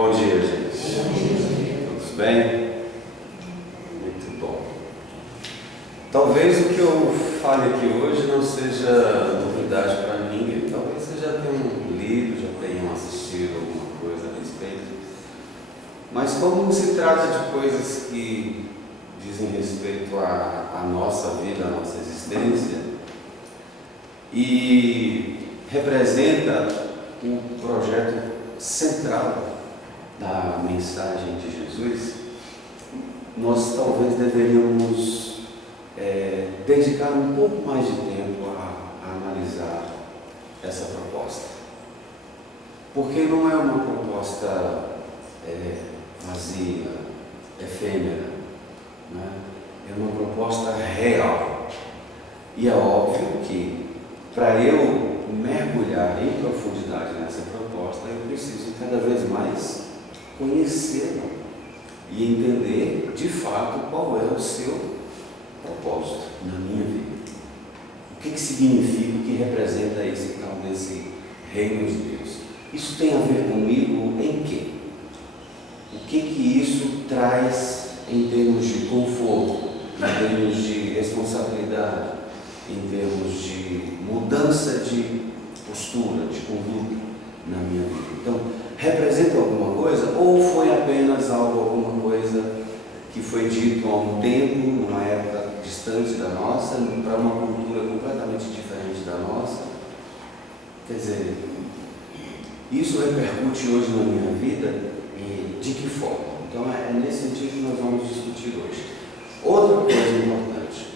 Bom dia, gente. Todos bem? Muito bom. Talvez o que eu fale aqui hoje não seja novidade para ninguém. Talvez vocês já tenham lido, já tenham assistido alguma coisa a respeito. Mas como se trata de coisas que dizem respeito à nossa vida, à nossa existência, e representa o projeto central da mensagem de Jesus, nós talvez deveríamos dedicar um pouco mais de tempo a analisar essa proposta. Porque não é uma proposta vazia, efêmera, né? É uma proposta real. E é óbvio que, para eu mergulhar em profundidade nessa proposta, eu preciso cada vez mais conhecê-la e entender de fato qual é o seu propósito na minha vida. O que significa, o que representa esse tal desse reino de Deus? Isso tem a ver comigo em quê? O que isso traz em termos de conforto, em termos de responsabilidade, em termos de mudança de postura, de conduta na minha vida? Então, representa alguma coisa ou foi apenas alguma coisa que foi dito há um tempo, numa época distante da nossa, para uma cultura completamente diferente da nossa? Quer dizer, isso repercute hoje na minha vida e de que forma? Então é nesse sentido que nós vamos discutir hoje. Outra coisa importante: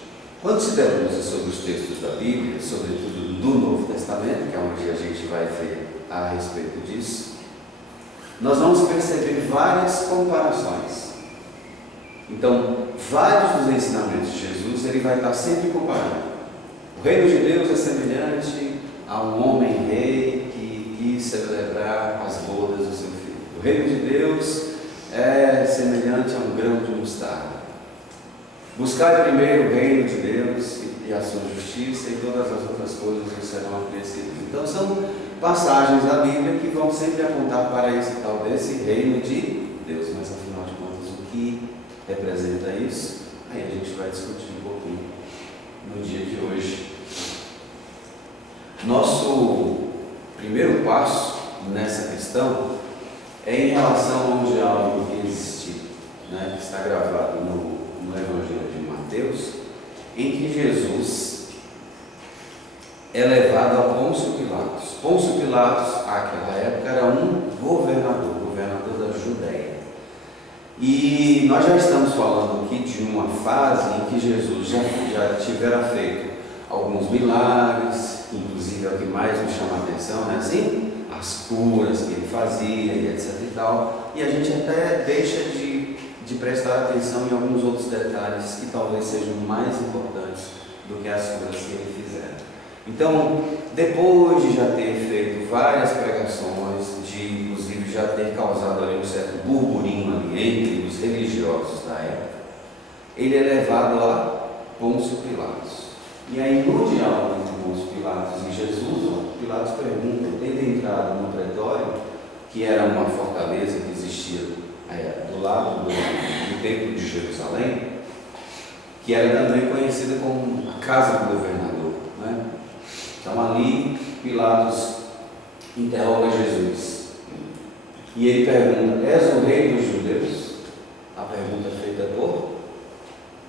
quando se debruça sobre os textos da Bíblia, sobretudo do Novo Testamento, que é onde a gente vai ver a respeito disso, nós vamos perceber várias comparações. Então, vários dos ensinamentos de Jesus, ele vai estar sempre comparando. O reino de Deus é semelhante a um homem rei que quis celebrar as bodas do seu filho. O reino de Deus é semelhante a um grão de mostarda. Buscai primeiro o reino de Deus e a sua justiça, e todas as outras coisas vos serão acrescidas. Então são passagens da Bíblia que vão sempre apontar para esse tal desse reino de Deus. Mas afinal de contas, o que representa isso? Aí a gente vai discutir um pouquinho no dia de hoje. Nosso primeiro passo nessa questão é em relação a um diálogo que existiu, que está gravado no Evangelho de Mateus, em que Jesus é levado a Pôncio Pilatos. Pôncio Pilatos, naquela época, era um governador da Judéia. E nós já estamos falando aqui de uma fase em que Jesus já tivera feito alguns milagres, inclusive é o que mais me chama a atenção, né? Assim, as curas que ele fazia e etc e tal. E a gente até deixa de prestar atenção em alguns outros detalhes que talvez sejam mais importantes do que as curas que ele fizera. Então, depois de já ter feito várias pregações, de inclusive já ter causado ali um certo burburinho ali entre os religiosos da época, ele é levado a Pôncio Pilatos. E aí, no diálogo entre Pôncio Pilatos e Jesus, Pilatos pergunta, tendo entrado no pretório, que era uma fortaleza que existia do lado do templo de Jerusalém, que era também conhecida como a casa do governador, né? Então ali Pilatos interroga Jesus e ele pergunta: és o rei dos judeus? A pergunta feita por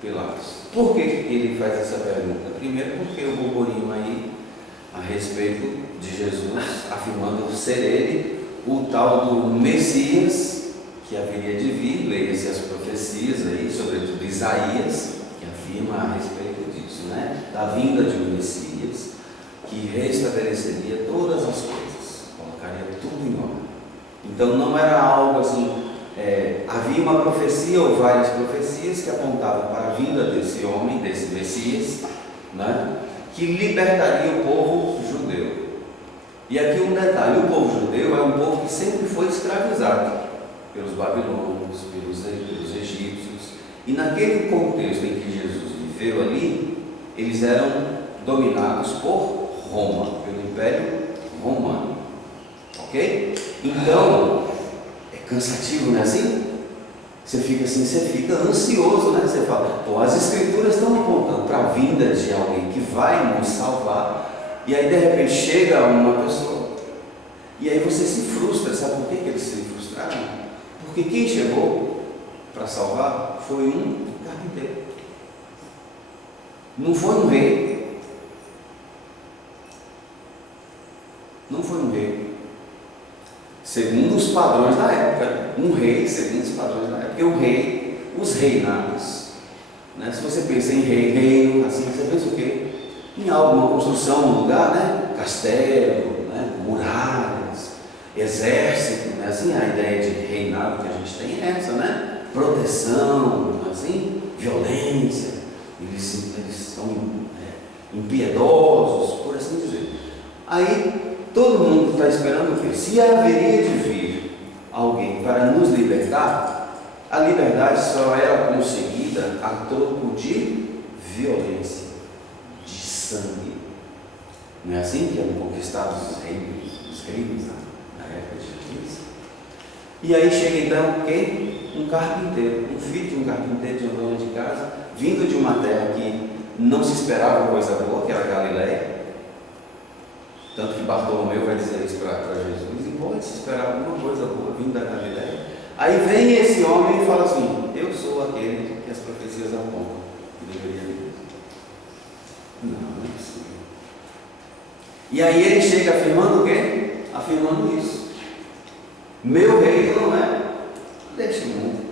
Pilatos. Por que ele faz essa pergunta? Primeiro porque o burburinho aí a respeito de Jesus, afirmando ser ele o tal do Messias que haveria de vir. Leia-se as profecias aí, sobretudo Isaías, que afirma a respeito disso, da vinda de um Messias que restabeleceria todas as coisas, colocaria tudo em ordem. Então não era algo assim, havia uma profecia ou várias profecias que apontavam para a vinda desse homem, desse Messias, que libertaria o povo judeu. E aqui um detalhe: o povo judeu é um povo que sempre foi escravizado pelos babilônios, pelos egípcios, e naquele contexto em que Jesus viveu ali, eles eram dominados por Roma, pelo Império Romano, ok? Então, é cansativo, não é assim? Você fica ansioso, né? Você fala, pô, as escrituras estão apontando para a vinda de alguém que vai nos salvar, e aí de repente chega uma pessoa, e aí você se frustra. Sabe por que eles se frustraram? Porque quem chegou para salvar foi um carpinteiro, não foi um rei, não foi um rei, segundo os padrões da época, um rei segundo os padrões da época, porque o rei, os reinados, né? Se você pensa em reino, assim, você pensa o quê? Em alguma construção, um lugar, né? Castelo, né? Muralhas, exército, né? Assim, a ideia de reinado que a gente tem é essa, né? Proteção, assim, violência, eles são impiedosos, por assim dizer. Aí todo mundo está esperando o quê? Se haveria de vir alguém para nos libertar, a liberdade só era conseguida a troco de violência, de sangue. Não é assim que eram conquistados os reinos na época de Jesus? E aí chega então quem? Um carpinteiro, um filho de um carpinteiro, de uma dona de casa, vindo de uma terra que não se esperava coisa boa, que era Galileia. Tanto que Bartolomeu vai dizer isso para Jesus, e pode se esperar alguma coisa boa vindo da Galileia. Aí vem esse homem e fala assim, eu sou aquele que as profecias apontam, que deveria vir. Não é possível. E aí ele chega afirmando o quê? Afirmando isso. Meu reino não é deste mundo.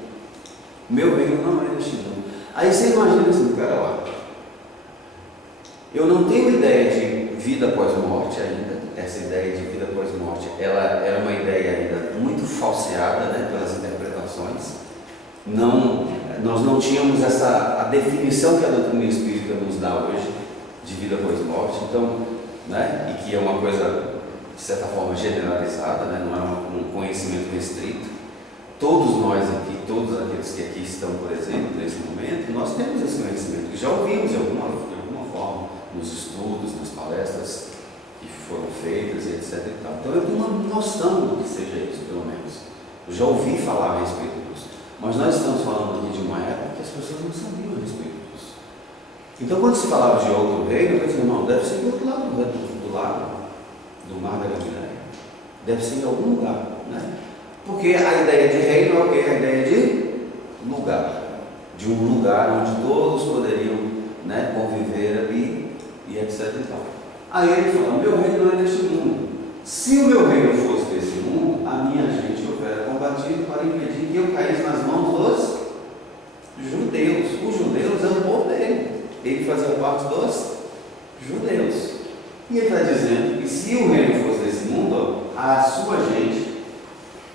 Meu reino não é deste mundo. Aí você imagina assim, pera lá. Eu não tenho ideia de vida após morte ainda. Essa ideia de vida após morte, ela é uma ideia ainda muito falseada, né, pelas interpretações. Nós não tínhamos a definição que a doutrina espírita nos dá hoje de vida após morte. Então, né, e que é uma coisa de certa forma generalizada, né, não é um conhecimento restrito. Todos nós aqui, todos aqueles que aqui estão, por exemplo, nesse momento, nós temos esse conhecimento, que já ouvimos de alguma forma, nos estudos, nas palestras que foram feitas e etc. E tal. Então eu tenho uma noção do que seja isso, pelo menos. Eu já ouvi falar a respeito disso. Mas nós estamos falando aqui de uma época que as pessoas não sabiam a respeito disso. Então quando se falava de outro reino, eu disse, não, deve ser do outro lado do lago, do mar da Galileia. Deve ser em algum lugar, né? Porque a ideia de reino é o quê? A ideia de lugar. De um lugar onde todos poderiam, né, conviver ali e etc. E tal. Aí ele fala, meu reino não é deste mundo. Se o meu reino fosse desse mundo, a minha gente houvera combatido para impedir que eu caísse nas mãos dos judeus. Os judeus é o povo dele. Ele fazia parte dos judeus. E ele está dizendo que se o reino fosse desse mundo, a sua gente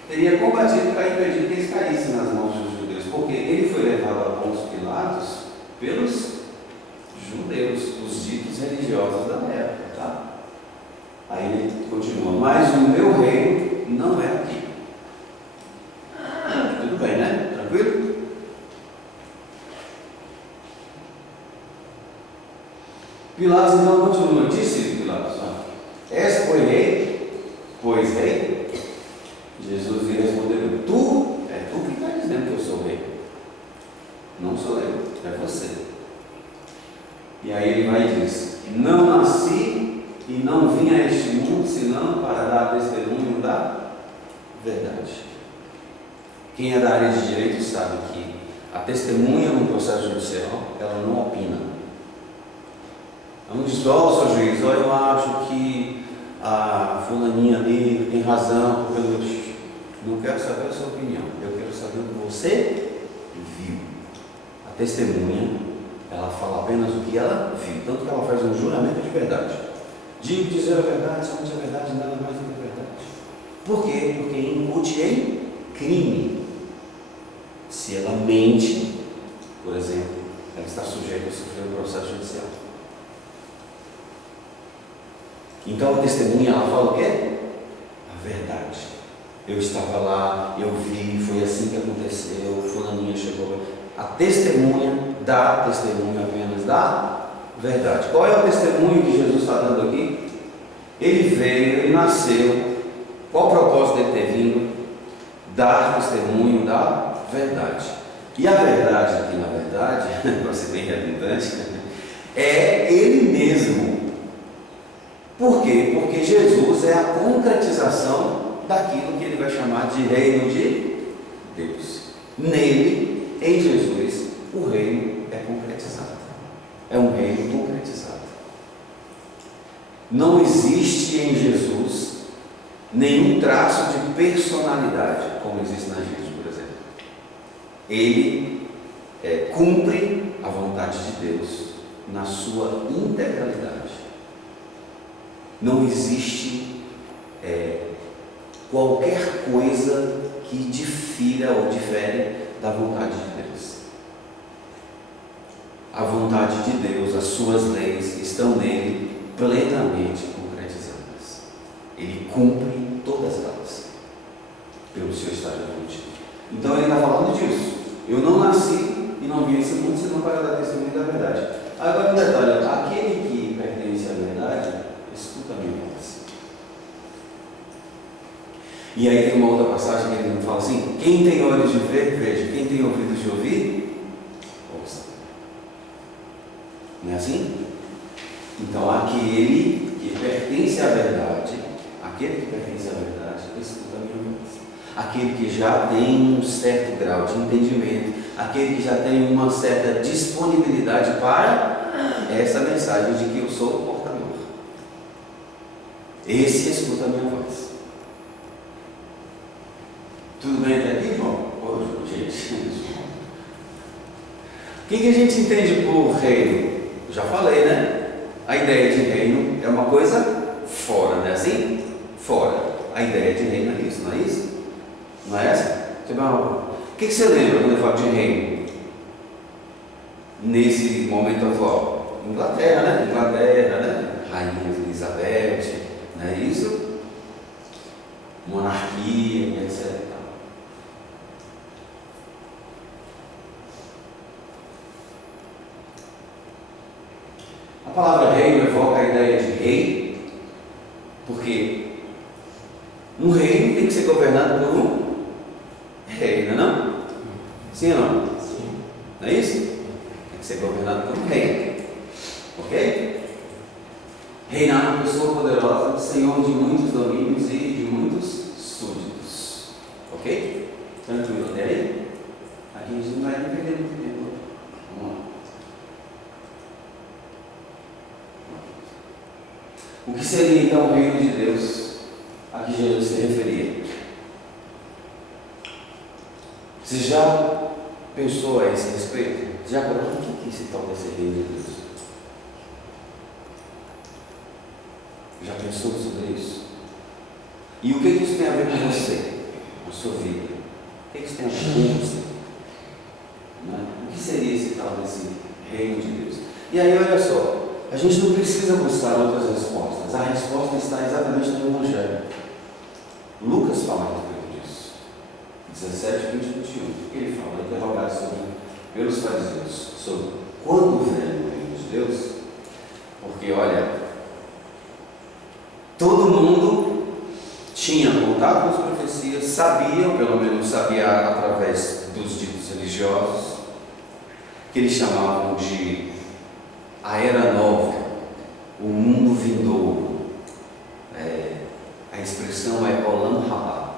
teria combatido para impedir que eles caíssem nas mãos dos judeus. Porque ele foi levado a Pôncio Pilatos pelos judeus, os ditos religiosos da época, tá? Aí ele continua, mas o meu reino não é aqui. Tudo bem, né? Tranquilo? Pilatos então continua, disse Pilatos, és pois rei? Jesus lhe respondeu, tu que está dizendo que eu sou rei. Não sou eu, é você. E aí ele vai e diz, não nasci e não vim a este mundo senão para dar testemunho da verdade. Quem é da área de direito sabe que a testemunha no processo judicial, ela não opina. Ela não diz, ó, seu juiz, ó, eu acho que a fulaninha ali tem razão, porque eu não quero saber a sua opinião, eu quero saber o que você viu. A testemunha, ela fala apenas o que ela viu, tanto que ela faz um juramento de verdade. Digo dizer a verdade, somente a verdade, nada mais do que a verdade. Por quê? Porque incute em crime. Se ela mente, por exemplo, ela está sujeita a sofrer um processo judicial. Então a testemunha, ela fala o quê? A verdade. Eu estava lá, eu vi, foi assim que aconteceu, fulaninha chegou. A testemunha dá testemunho apenas da verdade. Qual é o testemunho que Jesus está dando aqui? Ele veio, ele nasceu. Qual o propósito dele ter vindo? dar testemunho da verdade. E a verdade aqui, na verdade, para ser bem redundante, é Ele mesmo. Por quê? Porque Jesus é a concretização daquilo que Ele vai chamar de reino de Deus. Nele, em Jesus, o reino é concretizado. É um reino concretizado. Não existe em Jesus nenhum traço de personalidade, como existe na gente, por exemplo. Ele cumpre a vontade de Deus na sua integralidade. Não existe qualquer coisa que difira ou difere da vontade de Deus. A vontade de Deus, as suas leis estão nele plenamente concretizadas. Ele cumpre todas elas pelo seu estado evolutivo. Então ele está falando disso. Eu não nasci e não vi esse mundo senão para dar testemunho da verdade. Agora um detalhe, aquele que pertence à verdade, escuta a minha voz. E aí tem uma outra passagem que ele fala assim: quem tem olhos de ver, veja; quem tem ouvidos de ouvir, ouça. Não é assim? Então aquele que pertence à verdade, escuta a minha voz. Aquele que já tem um certo grau de entendimento, aquele que já tem uma certa disponibilidade para essa mensagem de que eu sou o portador, esse escuta a minha voz. Tudo bem até aqui, irmão? Ô, gente. O que a gente entende por reino? Eu já falei, né? A ideia de reino é uma coisa fora, não é assim? Fora. A ideia de reino é isso, não é isso? Não é essa? O que você lembra quando eu falo de reino? Nesse momento atual? Inglaterra, né? Rainha Elizabeth, não é isso? Monarquia, etc. A palavra reino evoca a ideia de rei, porque um reino tem que ser governado por um rei, não é não? Sim ou não? Sim. Não é isso? Tem que ser governado por um rei. Ok? Reinar uma pessoa poderosa, senhor de muitos domínios e de muitos súditos. Ok? Tranquilo até aí? Aqui a gente não vai nem perder muito tempo. Vamos lá. O que seria então o reino de Deus a que Jesus se referia? Você já pensou a esse respeito? Já parou o que se tal desse reino de Deus? Já pensou sobre isso? E o que isso tem a ver com você, com a sua vida? O que isso tem a ver com você? Não é? O que seria esse tal desse reino de Deus? E aí, olha só, a gente não precisa buscar outras respostas. A resposta está exatamente no Evangelho. Lucas fala a respeito disso. 17, 20 e 21. Ele fala, interrogado pelos fariseus sobre quando vem o reino de Deus. Porque, olha, todo mundo tinha contato com as profecias, sabia, ou pelo menos sabia através dos ditos religiosos, que eles chamavam de a era nova, o mundo vindouro. A expressão é Olam Rabá.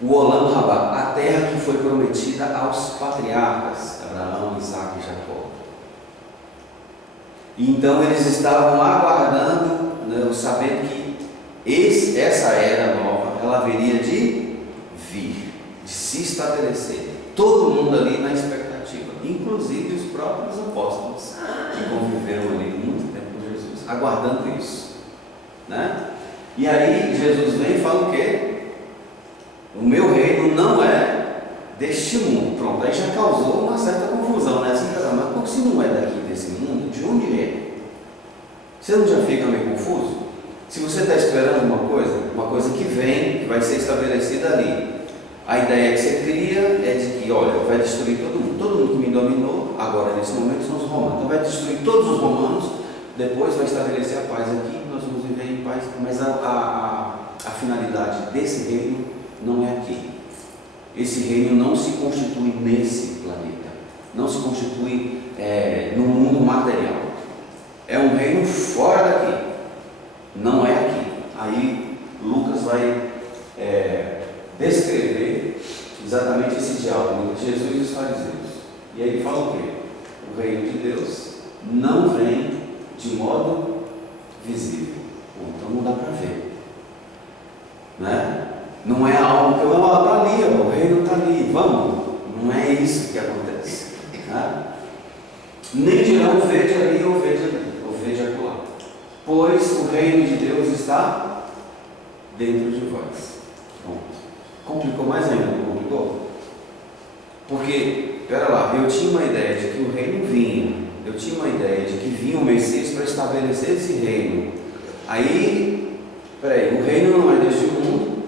O Olam Rabá, a terra que foi prometida aos patriarcas, Abraão, Isaac e Jacó. E então eles estavam aguardando, né, sabendo que essa era nova, ela haveria de vir, de se estabelecer. Todo mundo ali na expectativa, inclusive os próprios apóstolos que conviveram ali muito tempo com Jesus, aguardando isso, né? E aí Jesus vem e fala o quê? O meu reino não é deste mundo. Pronto, aí já causou uma certa confusão, né? Assim, mas se não é daqui desse mundo, de onde é? Você não já fica meio confuso? Se você está esperando uma coisa que vem, que vai ser estabelecida ali, a ideia que você cria é de que, olha, vai destruir todo mundo que me dominou, agora nesse momento são os romanos. Então vai destruir todos os romanos, depois vai estabelecer a paz aqui, nós vamos viver em paz. Mas a finalidade desse reino não é aqui. Esse reino não se constitui nesse planeta, não se constitui no mundo material. É um reino fora daqui, não é aqui. Aí Lucas vai descrever exatamente esse diálogo entre Jesus e os fariseus. E aí ele fala o quê? O reino de Deus não vem de modo visível. Então não dá para ver, né? Não é algo que está ali, o reino está ali, vamos. Não é isso que acontece, né? Nem dirão vede ali ou vede acolá, pois o reino de Deus está dentro de vós. Pronto. Complicou mais ainda, não complicou? Porque, pera lá, eu tinha uma ideia de que o reino vinha, eu tinha uma ideia de que vinha o Messias para estabelecer esse reino. Aí, peraí, o reino não é deste mundo,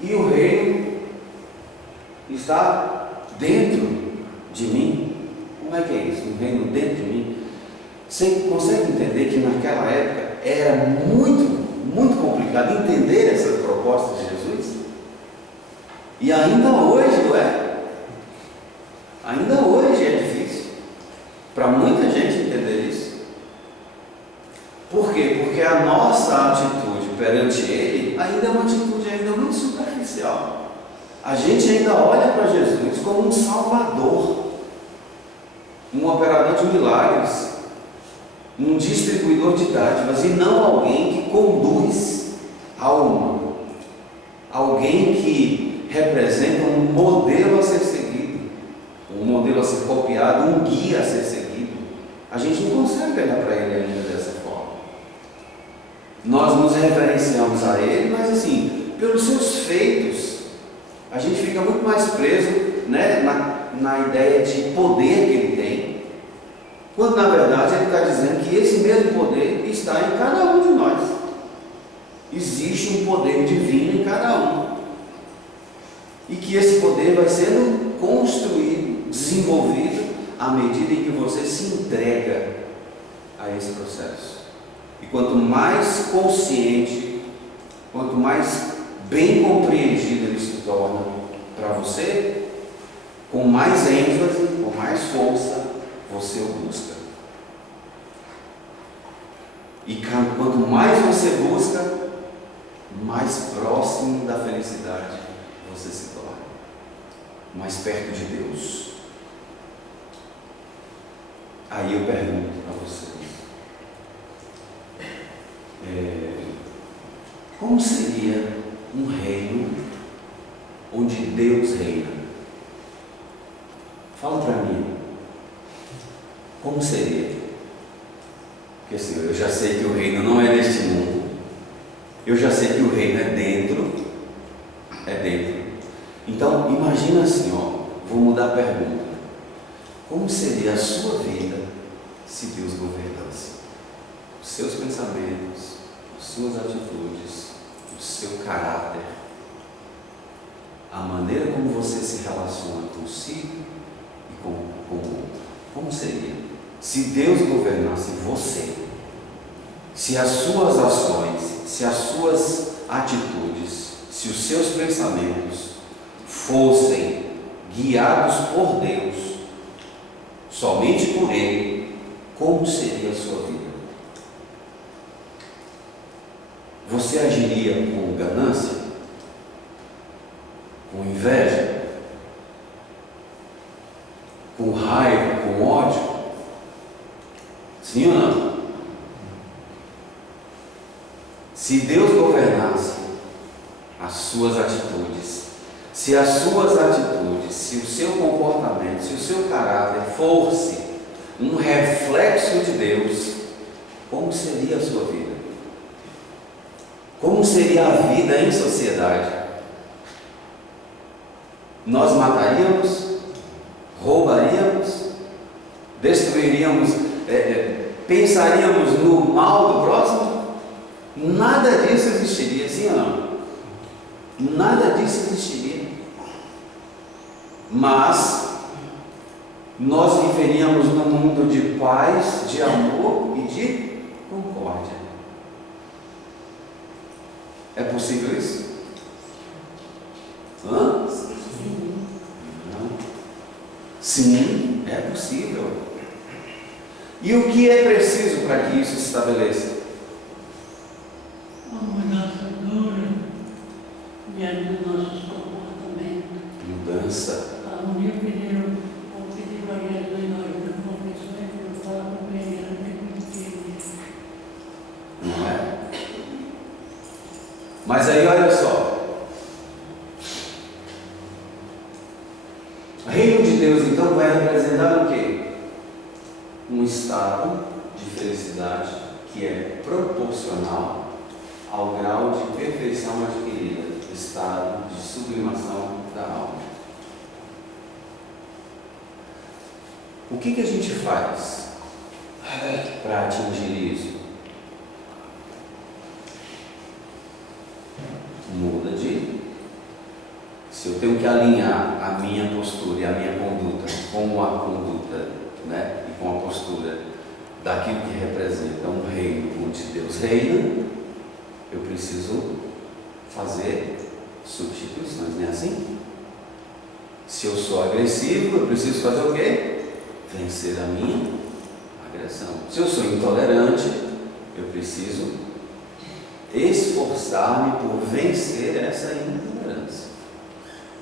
e o reino está dentro de mim. Como é que é isso? Um reino dentro de mim? Você consegue entender que naquela época era muito complicado entender essas propostas de Jesus? E ainda hoje não é? Ainda hoje é difícil para muita gente entender isso. Por quê? Porque a nossa atitude perante Ele ainda é uma atitude ainda muito superficial. A gente ainda olha para Jesus como um salvador, um operador de milagres, um distribuidor de dádivas, e não alguém que conduz a alma, alguém que representa um modelo a ser seguido, um modelo a ser copiado, um guia a ser seguido. A gente não consegue olhar para ele ainda dessa forma. Nós nos reverenciamos a ele, mas assim, pelos seus feitos, a gente fica muito mais preso, né, na ideia de poder que ele tem, quando na verdade ele está dizendo que esse mesmo poder está em cada um de nós. Existe um poder divino em cada um, e que esse poder vai sendo construído, desenvolvido à medida em que você se entrega a esse processo. E quanto mais consciente, quanto mais bem compreendido ele se torna para você, com mais ênfase, com mais força, você o busca. E quanto mais você busca, mais próximo da felicidade você se torna, mais perto de Deus. Aí eu pergunto para vocês, como seria um reino onde Deus reina? Fala para mim, como seria? Porque assim, eu já sei que o reino não é deste mundo, eu já sei que o reino é dentro. Então imagina assim, vou mudar a pergunta: como seria a sua vida se Deus governasse? Os seus pensamentos, as suas atitudes, o seu caráter, a maneira como você se relaciona consigo e com o outro. Como seria se Deus governasse você? Se as suas ações, se as suas atitudes, se os seus pensamentos fossem guiados por Deus, somente por Ele, como seria a sua vida? Você agiria com ganância? Com inveja? Com raiva? Com ódio? Sim ou não? Se Deus governasse as suas atitudes, se as suas atitudes, se o seu comportamento, se o seu caráter fosse um reflexo de Deus, como seria a sua vida? Como seria a vida em sociedade? Nós mataríamos, roubaríamos, destruiríamos, pensaríamos no mal do próximo? Nada disso existiria, sim ou não? Nada disso existiria. Mas nós viveríamos num mundo de paz, de amor e de concórdia. É possível isso? Hã? Sim. Não. Sim, é possível. E o que é preciso para que isso se estabeleça? Uma mudança dura diante dos nossos comportamentos. Mudança. Um dia pediram a Jesus na confissão e eu falava com ele, era muito. Não é? Mas aí olha só. O reino de Deus então vai representar o quê? Um estado de felicidade que é proporcional ao grau de perfeição adquirida, estado de sublimação da alma. O que a gente faz para atingir isso? Muda de... Se eu tenho que alinhar a minha postura e a minha conduta com a conduta, né, e com a postura daquilo que representa um reino onde Deus reina, eu preciso fazer substituições, não é assim? Se eu sou agressivo, eu preciso fazer o quê? Vencer a minha agressão. Se eu sou intolerante, eu preciso esforçar-me por vencer essa intolerância.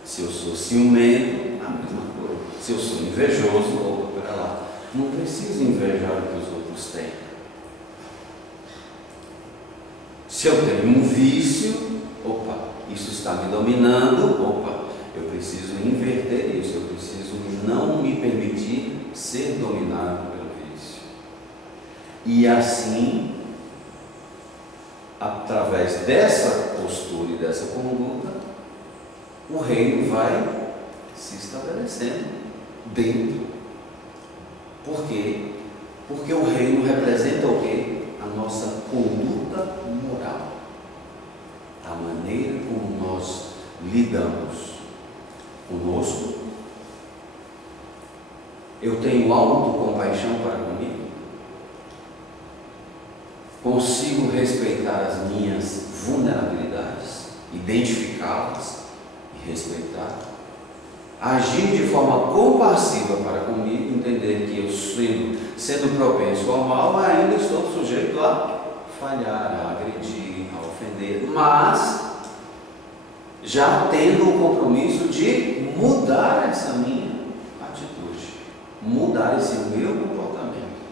Se eu sou ciumento, a mesma coisa. Se eu sou invejoso, opa, pera lá, não preciso invejar o que os outros têm. Se eu tenho um vício, opa, isso está me dominando, opa, eu preciso inverter isso, eu preciso não me permitir ser dominado pelo vício. E assim, através dessa postura e dessa conduta, o reino vai se estabelecendo dentro. Por quê? Porque o reino representa o quê? A nossa conduta moral. A maneira como nós lidamos conosco. Eu tenho autocompaixão para comigo? Consigo respeitar as minhas vulnerabilidades, identificá-las e respeitar? Agir de forma compassiva para comigo, entender que eu sendo propenso ao mal, ainda estou sujeito a falhar, a agredir, a ofender, mas já tendo o compromisso de mudar essa minha atitude, mudar esse meu comportamento.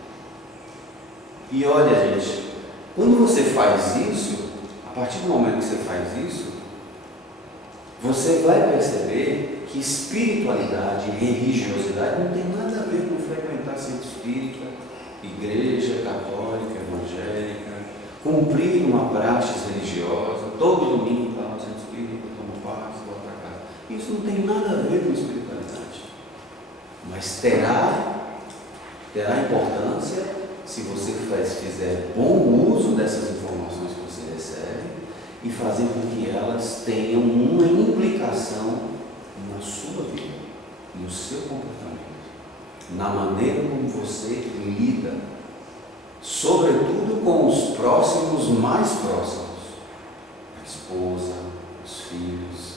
E olha, gente, quando você faz isso, a partir do momento que você faz isso, você vai perceber que espiritualidade e religiosidade não tem nada a ver com frequentar centro espírita, igreja católica, evangélica, cumprir uma praxis religiosa, todo domingo para o centro espírita, tomo paz, volto para casa. Isso não tem nada a ver com espiritualidade. Mas terá importância se você fizer bom uso dessas informações que você recebe e fazer com que elas tenham uma implicação na sua vida, no seu comportamento, na maneira como você lida, sobretudo com os próximos mais próximos, a esposa, os filhos,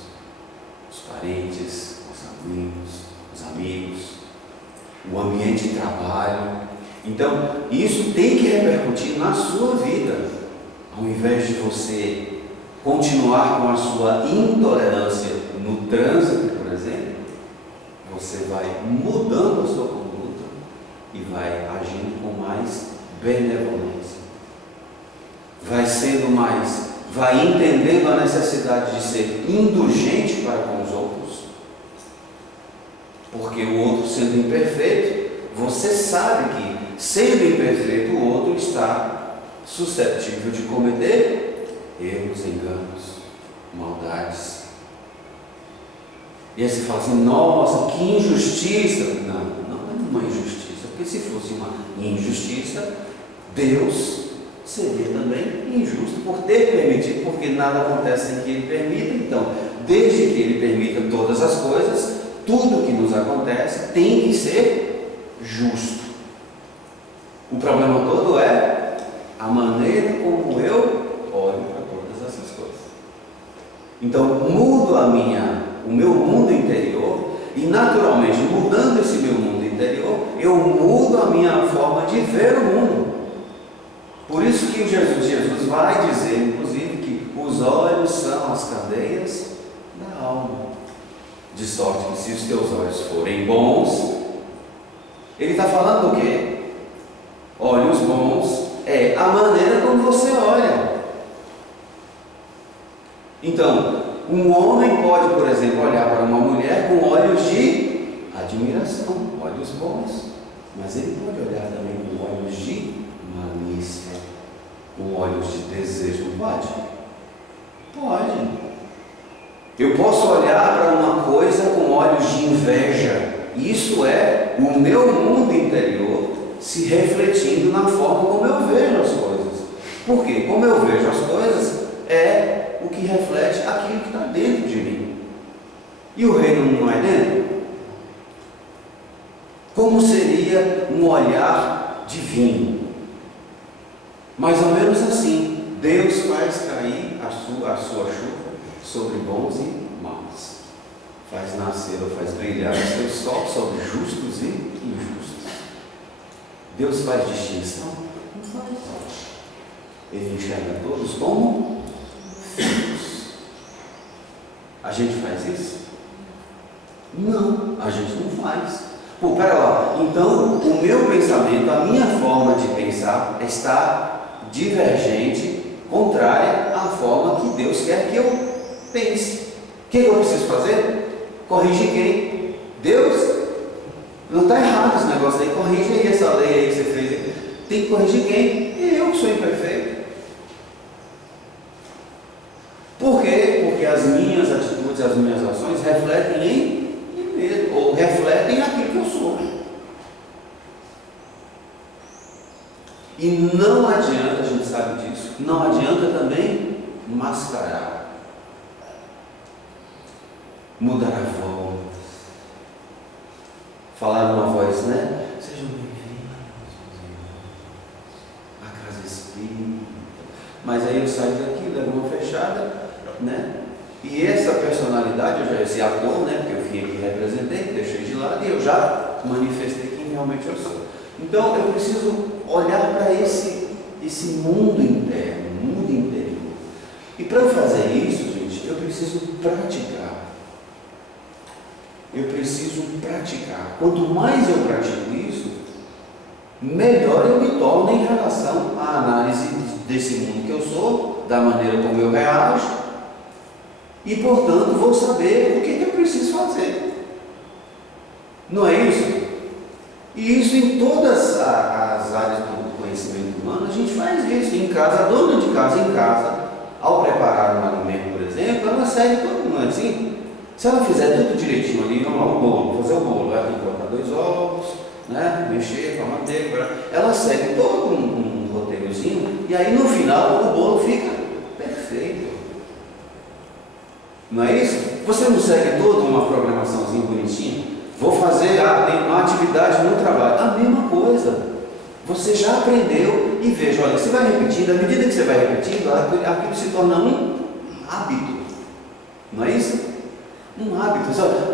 os parentes, os amigos, o ambiente de trabalho. Então, isso tem que repercutir na sua vida, ao invés de você continuar com a sua intolerância no trânsito, por exemplo, você vai mudando a sua conduta e vai agindo com mais benevolência, vai entendendo a necessidade de ser indulgente para com os outros, porque o outro sendo imperfeito, você sabe que sendo imperfeito o outro está suscetível de cometer erros, enganos, maldades. E aí você fala assim, nossa, que injustiça. Não é uma injustiça, porque se fosse uma injustiça, Deus seria também injusto por ter permitido, porque nada acontece sem que Ele permita. Então, desde que Ele permita todas as coisas, tudo que nos acontece tem que ser justo. O problema todo é a maneira como eu olho para todas essas coisas. Então, mudo o meu mundo interior, e naturalmente, mudando esse meu mundo interior, eu mudo a minha forma de ver o mundo. Por isso que Jesus vai dizer, inclusive, que os olhos são as candeias da alma. De sorte que se os teus olhos forem bons, ele está falando do quê? Olhos bons é a maneira como você olha. Então, um homem pode, por exemplo, olhar para uma mulher com olhos de admiração, olhos bons, mas ele pode olhar também com olhos de malícia, com olhos de desejo. Pode? Pode. Eu posso olhar para uma coisa com olhos de inveja. Isso é o meu mundo interior se refletindo na forma como eu vejo as coisas. Por quê? Como eu vejo as coisas é o que reflete aquilo que está dentro de mim. E o reino não é dentro? Como seria um olhar divino? Mais ou menos assim. Deus faz cair a sua chuva sobre bons e maus. Faz nascer ou faz brilhar o seu sol sobre justos e injustos. Deus faz distinção? Não faz. Ele enxerga todos como filhos. A gente faz isso? Não, a gente não faz. Pô, pera lá, então o meu pensamento, a minha forma de pensar está divergente, contrária à forma que Deus quer que eu pense. O que eu preciso fazer? Corrigir quem? Deus? Não está errado esse negócio aí, corrige aí essa lei aí que você fez. Tem que corrigir quem? Eu que sou imperfeito. Por quê? Porque as minhas atitudes, as minhas ações refletem em mim mesmo, ou refletem aquilo que eu sou. E não adianta, a gente sabe disso, não adianta também mascarar, mudar a voz, falar numa voz, né? Sejam bem-vindos, a casa espírita. Mas aí eu saio daqui, levo uma fechada, né? E essa personalidade, eu já esse ator, né? Porque eu vim aqui, representei, deixei de lado e eu já manifestei quem realmente eu sou. Então eu preciso olhar para esse mundo interno, mundo interior. E para eu fazer isso, gente, eu preciso praticar. Eu preciso praticar. Quanto mais eu pratico isso, melhor eu me torno em relação à análise desse mundo que eu sou, da maneira como eu reajo, e portanto vou saber o que eu preciso fazer. Não é isso? E isso em todas as áreas do conhecimento humano, a gente faz isso. Em casa, a dona de casa em casa, ao preparar um alimento, por exemplo, ela segue todo mundo assim. Se ela fizer tudo direitinho ali, vamos lá, o bolo, fazer o bolo, ela tem que colocar 2 ovos, né, mexer com a manteiga, ela segue todo um roteirozinho, e aí no final o bolo fica perfeito. Não é isso? Você não segue toda uma programaçãozinha bonitinha? Vou fazer uma atividade no trabalho, a mesma coisa. Você já aprendeu e veja, olha, você vai repetindo, à medida que você vai repetindo, aquilo se torna um hábito. Não é isso? Um hábito.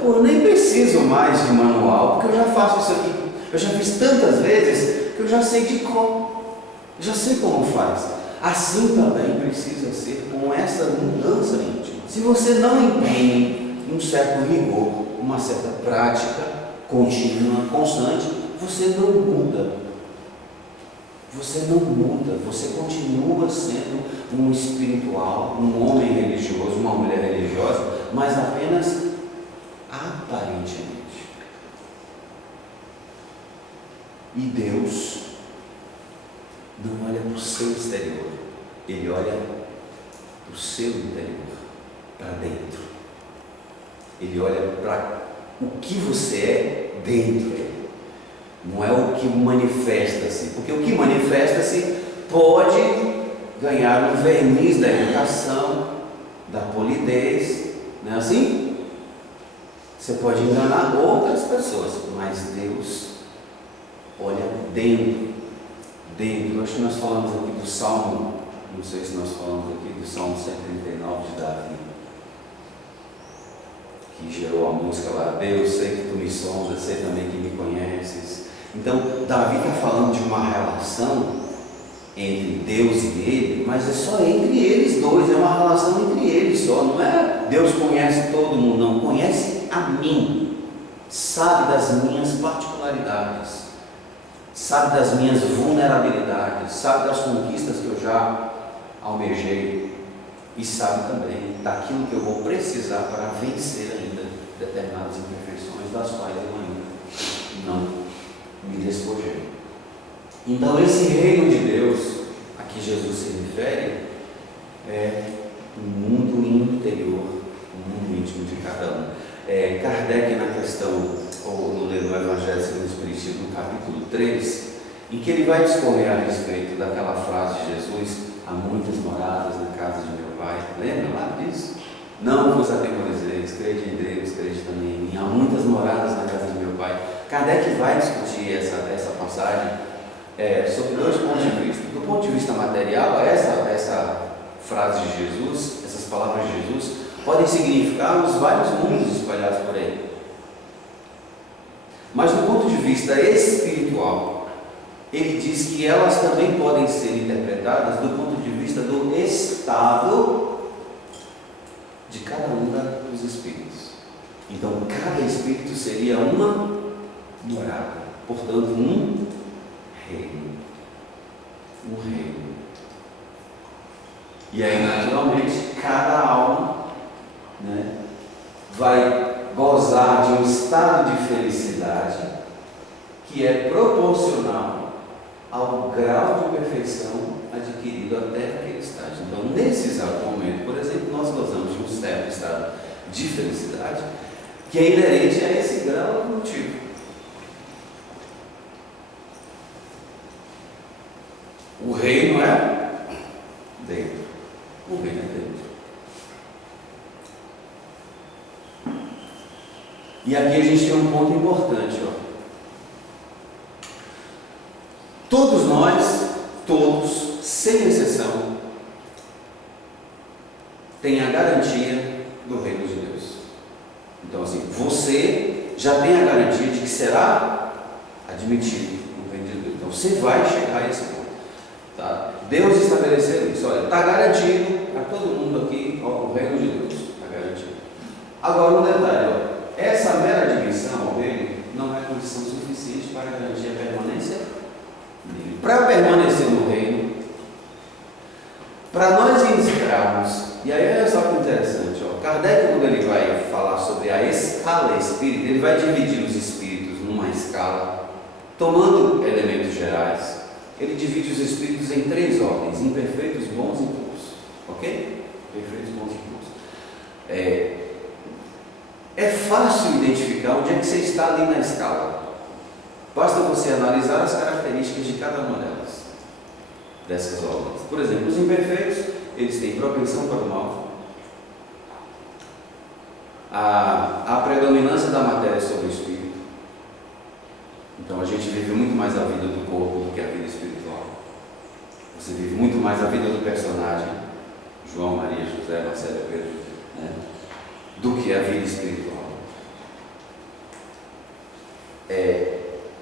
Pô, eu nem preciso mais de manual, porque eu já faço isso aqui. Eu já fiz tantas vezes que eu já sei de cor. Já sei como faz. Assim também precisa ser com essa mudança íntima. Se você não empenha um certo rigor, uma certa prática contínua, constante, você não muda. Você não muda, você continua sendo um espiritual, um homem religioso, uma mulher religiosa, mas apenas aparentemente. E Deus não olha para o seu exterior, Ele olha para o seu interior, para dentro. Ele olha para o que você é dentro dele. Não é o que manifesta-se, porque o que manifesta-se pode ganhar um verniz da educação, da polidez, não é assim? Você pode enganar outras pessoas, mas Deus olha dentro. Acho que nós falamos aqui do Salmo, não sei se nós falamos aqui do Salmo 139 de Davi, que gerou a música lá, Deus, sei que tu me sondas, sei também que me conheces. Então, Davi está falando de uma relação entre Deus e ele, mas é só entre eles dois, é uma relação entre eles só, não é Deus conhece todo mundo, não, conhece a mim, sabe das minhas particularidades, sabe das minhas vulnerabilidades, sabe das conquistas que eu já almejei e sabe também daquilo que eu vou precisar para vencer ainda determinadas imperfeições das quais eu ainda não me despojei. Então esse reino de Deus a que Jesus se refere é o mundo interior, o mundo íntimo de cada um. Kardec, na questão, ou no Evangelho segundo o Espiritismo, no capítulo 3, em que ele vai discorrer a respeito daquela frase de Jesus: há muitas moradas na casa de meu Pai. Lembra lá disso? Não vos atemorizeis, crede em Deus, crede também em mim. Há muitas moradas na casa de meu Pai. Kardec vai discutir essa passagem sobre dois pontos de vista. Do ponto de vista material, essa frase de Jesus, essas palavras de Jesus, podem significar os vários mundos espalhados por aí. Mas do ponto de vista espiritual, ele diz que elas também podem ser interpretadas do ponto de vista do estado de cada um dos espíritos. Então, cada espírito seria uma morada, portanto, um reino. Um reino. E aí, naturalmente, cada alma, né, vai gozar de um estado de felicidade que é proporcional ao grau de perfeição adquirido até aquele estágio. Então, nesse exato momento, por exemplo, nós gozamos de um certo estado de felicidade que é inerente a esse grau evolutivo. O reino é dentro. O reino é dentro. E aqui a gente tem um ponto importante, ó. Todos nós, todos, sem exceção, têm a garantia do reino de Deus. Então, assim, você já tem a garantia de que será admitido no reino de Deus. Então, você vai chegar a esse ponto. Tá? Deus estabeleceu isso. Olha, está garantido para todo mundo aqui, ó, o reino de Deus. Está garantido. Agora, um detalhe, ó. Essa mera admissão ao reino não é condição suficiente para garantir a permanência dele. Para permanecer no reino, para nós entrarmos, e aí é só que interessante, ó, Kardec, quando ele vai falar sobre a escala espírita, ele vai dividir os espíritos numa escala, tomando elementos gerais. Ele divide os espíritos em 3 ordens: imperfeitos, bons e puros. Ok? Perfeitos, bons e puros. É fácil identificar onde é que você está ali na escala. Basta você analisar as características de cada uma delas, dessas ordens. Por exemplo, os imperfeitos, eles têm propensão para o mal, a predominância da matéria sobre o espírito. Então a gente vive muito mais a vida do corpo do que a vida espiritual. Você vive muito mais a vida do personagem, João, Maria, José, Marcelo, Pedro, né, do que a vida espiritual.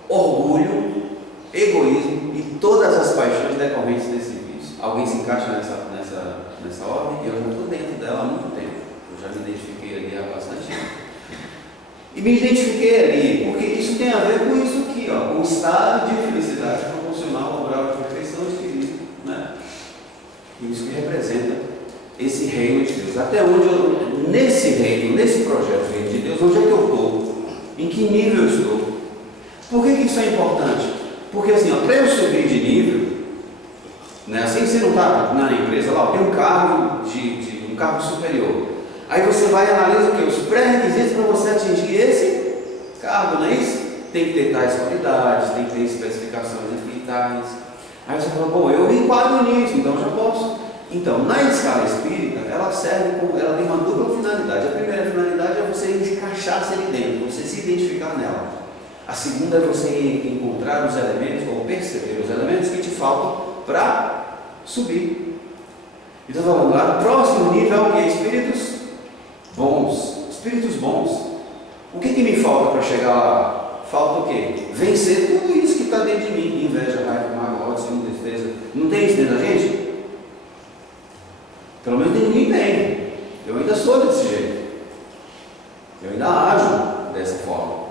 Orgulho, egoísmo e todas as paixões decorrentes desse vício. Alguém se encaixa nessa ordem? Eu já estou dentro dela há muito tempo. Eu já me identifiquei ali há bastante tempo. E me identifiquei ali, porque isso tem a ver com isso aqui, ó, com o estado de felicidade proporcional ao grau de perfeição adquirido, né? Isso que representa esse reino de Deus. Até onde eu, nesse reino, nesse projeto reino de Deus, onde é que eu estou? Em que nível eu estou? Por que isso é importante? Porque assim, para eu subir de nível, né, assim você não está na empresa lá, tem um carro um carro superior. Aí você vai e analisa o que? Os pré-requisitos para você atingir esse cargo, não é isso? Tem que ter tais qualidades, tem que ter especificações e tais. Aí você fala, bom, eu me enquadro nisso, então já posso. Então, na escala espírita, ela tem uma dupla finalidade. A primeira finalidade é você encaixar-se ali dentro, você se identificar nela. A segunda é você encontrar os elementos, ou perceber os elementos que te faltam para subir. Então, falando lá, o próximo nível é o que? Espíritos bons, espíritos bons. O que me falta para chegar lá? Falta o quê? Vencer tudo isso que está dentro de mim: inveja, raiva, mágoa, ódio, ciúme, tristeza. Não tem isso dentro da gente? Pelo menos dentro de mim tem. Eu ainda sou desse jeito. Eu ainda ajo dessa forma.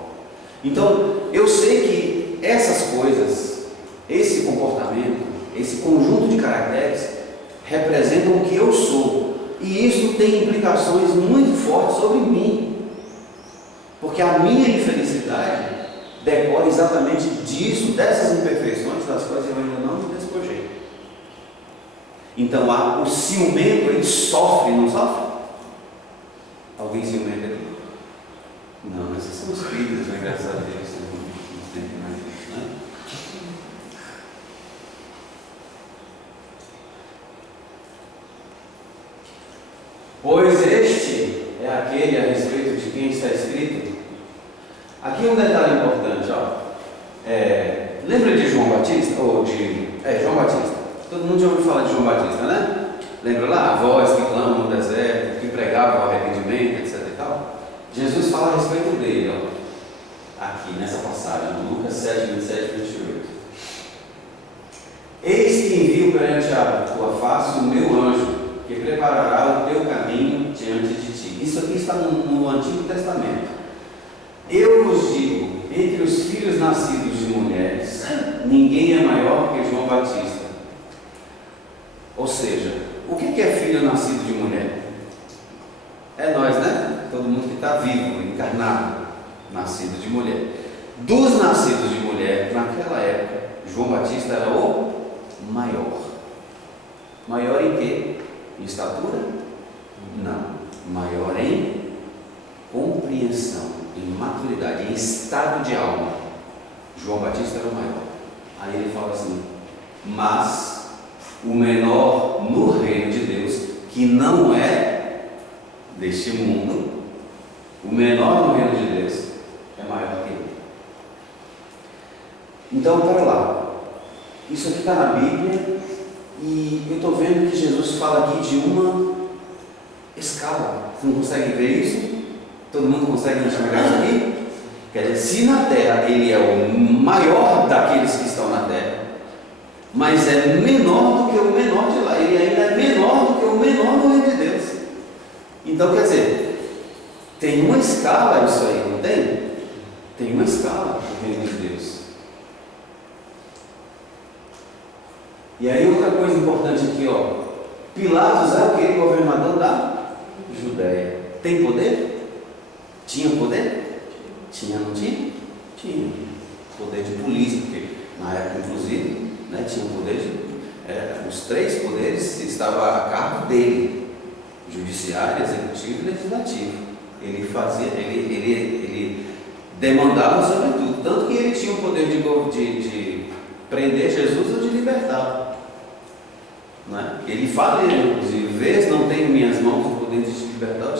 Então, eu sei que essas coisas, esse comportamento, esse conjunto de caracteres, representam o que eu sou. E isso tem implicações muito fortes sobre mim. Porque a minha infelicidade decorre exatamente disso, dessas imperfeições das quais eu ainda não me despojei. Então, o ciumento, ele sofre, não sofre? Alguém ciumento aqui? Não, esses são os espíritos, né? Graças a Deus, não tem mais isso, né? Pois este é aquele a respeito de quem está escrito. Aqui um detalhe importante, ó. Lembra de João Batista? João Batista. Todo mundo já ouviu falar de João Batista, né? Lembra lá? A voz que clama no deserto, que pregava o arrependimento, etc e tal. Jesus fala a respeito dele, ó. Aqui nessa passagem, no Lucas 7, 27 e 28. Eis que envio perante a tua face o meu anjo, que preparará o teu caminho diante de ti. Isso aqui está no Antigo Testamento. Eu vos digo, entre os filhos nascidos de mulheres, ninguém é maior que João Batista. Ou seja, o que é filho nascido de mulher? É nós, né? Todo mundo que está vivo, encarnado, nascido de mulher. Dos nascidos de mulher, naquela época, João Batista era o maior. Maior em quê? Em estatura? Não. Maior em compreensão, em maturidade, em estado de alma. João Batista era o maior. Aí ele fala assim: mas o menor no reino de Deus, que não é deste mundo, o menor no reino de Deus é maior que ele. Então, para lá, isso aqui está na Bíblia, e eu estou vendo que Jesus fala aqui de uma escala. Você não consegue ver isso? Todo mundo consegue enxergar isso aqui? Quer dizer, se na terra ele é o maior daqueles que estão na terra, mas é menor do que o menor de lá, ele ainda é menor do que o menor no reino de Deus. Então, quer dizer, tem uma escala isso aí, não tem? Tem uma escala no reino de Deus. E aí outra coisa importante aqui, ó. Pilatos é o que? Governador da Judéia. Tem poder? Tinha poder? Tinha, não tinha? Tinha. Poder de polícia, porque na época, inclusive, né, tinha o poder de... os três poderes estavam a cargo dele: judiciário, executivo e legislativo. Ele fazia, ele demandava sobre tudo. Tanto que ele tinha o poder de prender Jesus ou de libertar. Né? Ele fala, inclusive, vês, não tenho em minhas mãos o poder de te libertar ou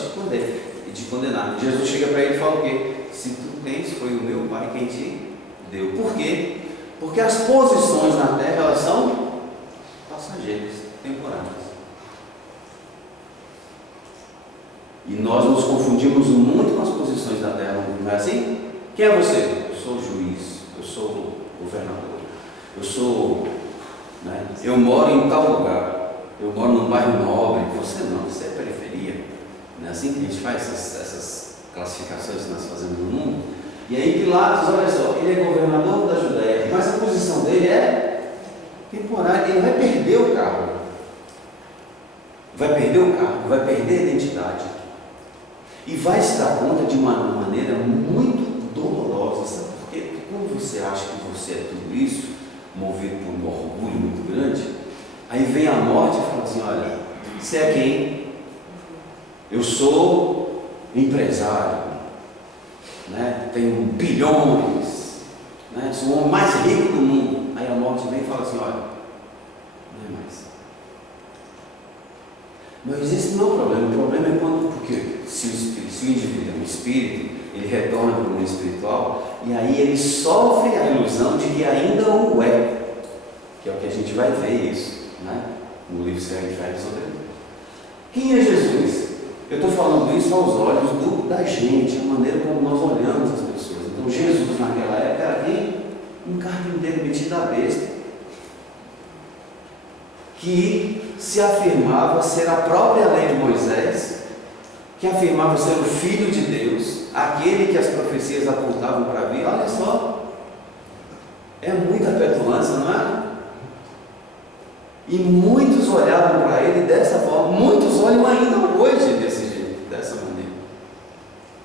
de condenar. Jesus chega para ele e fala o quê? Se tu tens, foi o meu Pai quem te deu. Por quê? Porque as posições na terra, elas são passageiras, temporárias. E nós nos confundimos muito com as posições da terra, não é assim? Quem é você? Eu sou juiz, eu sou governador, eu sou... Né? Eu moro em tal lugar, eu moro num bairro nobre. Você não, você é periferia. Não é assim que a gente faz essas classificações que nós fazemos no mundo? E aí Pilatos, olha só, ele é governador da Judéia, mas a posição dele é temporária. Ele vai perder o cargo, vai perder a identidade, e vai se dar conta de uma maneira muito dolorosa. Sabe por quê? Porque quando você acha que você é tudo isso, movido por um orgulho muito grande, aí vem a morte e fala assim: olha, você é quem? Eu sou empresário, né? Tenho bilhões, né? Sou o homem mais rico do mundo. Aí a morte vem e fala assim: olha, não é mais. Mas esse não é o problema. O problema é quando, porque se o indivíduo é um espírito, ele retorna para o mundo espiritual, e aí ele sofre a ilusão de que ainda o é, que é o que a gente vai ver isso, né? No livro Serra e Ferro sobre ele. Quem é Jesus? Eu estou falando isso aos olhos da gente, a maneira como nós olhamos as pessoas. Então Jesus naquela época era quem? Um carpinteiro metido a besta, que se afirmava ser a própria lei de Moisés, que afirmava ser o Filho de Deus, aquele que as profecias apontavam para vir. Olha só, é muita petulância, não é? E muitos olhavam para ele dessa forma, muitos olham ainda hoje desse jeito, dessa maneira.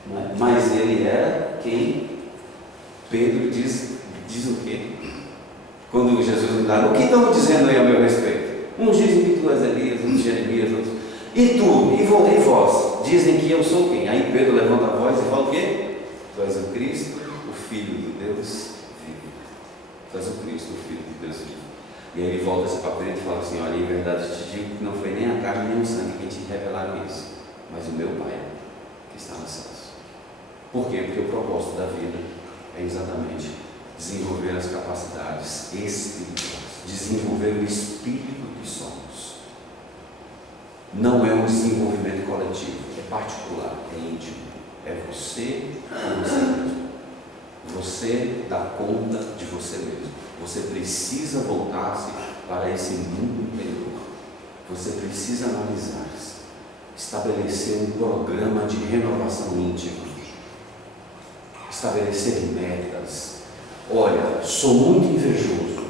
Não é? Mas ele era quem Pedro diz o quê? Quando Jesus me dá, o que estão dizendo aí a meu respeito? Uns dizem que tu és Elias, outros Jeremias, outros. E tu, e vós, dizem que eu sou quem? Aí Pedro levanta a voz e fala o quê? Tu és o Cristo, o Filho de Deus vivo. Tu és o Cristo, o Filho de Deus vivo. E aí ele volta esse papel e fala assim: olha, em verdade eu te digo que não foi nem a carne nem o sangue quem te revelaram isso, mas o meu Pai que está nos céus. Por quê? Porque o propósito da vida é exatamente desenvolver as capacidades espirituais, desenvolver o espírito que somos. Não é um desenvolvimento coletivo, é particular, é íntimo. É você com você mesmo. Você dá conta de você mesmo. Você precisa voltar-se para esse mundo interior. Você precisa analisar-se, estabelecer um programa de renovação íntima, estabelecer metas. Olha, sou muito invejoso,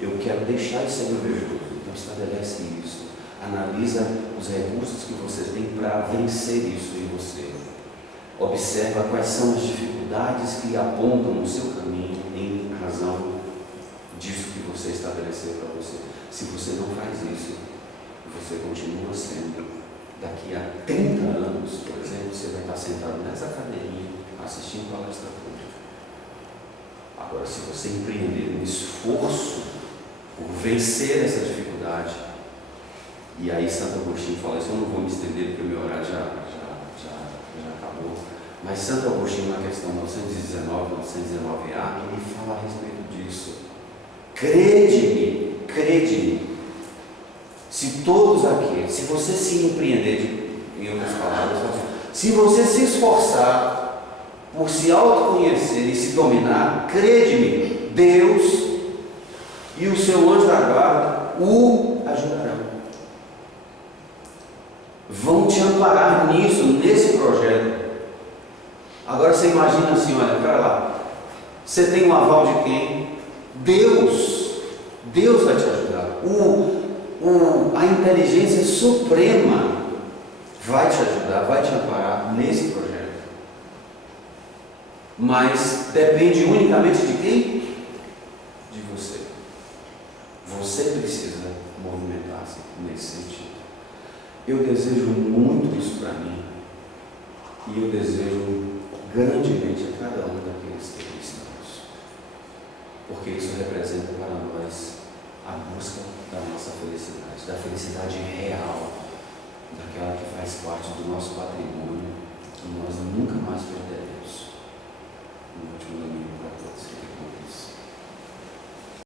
eu quero deixar de ser invejoso. Então estabelece isso. Analisa os recursos que você tem para vencer isso em você. Observa quais são as dificuldades que apontam no seu caminho em razão disso que você estabeleceu para você. Se você não faz isso, você continua sendo, daqui a 30 anos, por exemplo, você vai estar sentado nessa cadeirinha assistindo palestra pública. Agora, se você empreender um esforço por vencer essa dificuldade, e aí Santo Agostinho fala isso, eu não vou me estender porque o meu horário já acabou, mas Santo Agostinho, na questão 919a, ele fala a respeito disso. Crede-me, se todos aqui, se você se empreender, em outras palavras, se você se esforçar por se autoconhecer e se dominar, crede-me, Deus e o seu anjo da guarda o ajudarão. Vão te amparar nisso, nesse projeto. Agora você imagina assim, olha, para lá, você tem um aval de quem? Deus vai te ajudar. A inteligência suprema vai te ajudar, vai te amparar nesse projeto. Mas depende unicamente de quem? De você. Você precisa movimentar-se nesse sentido. Eu desejo muito isso para mim, e eu desejo grandemente a cada um daqueles que cristãos, porque isso representa para nós a busca da nossa felicidade, da felicidade real, daquela que faz parte do nosso patrimônio, que nós nunca mais perderemos. No último domingo para todos, fiquem com isso.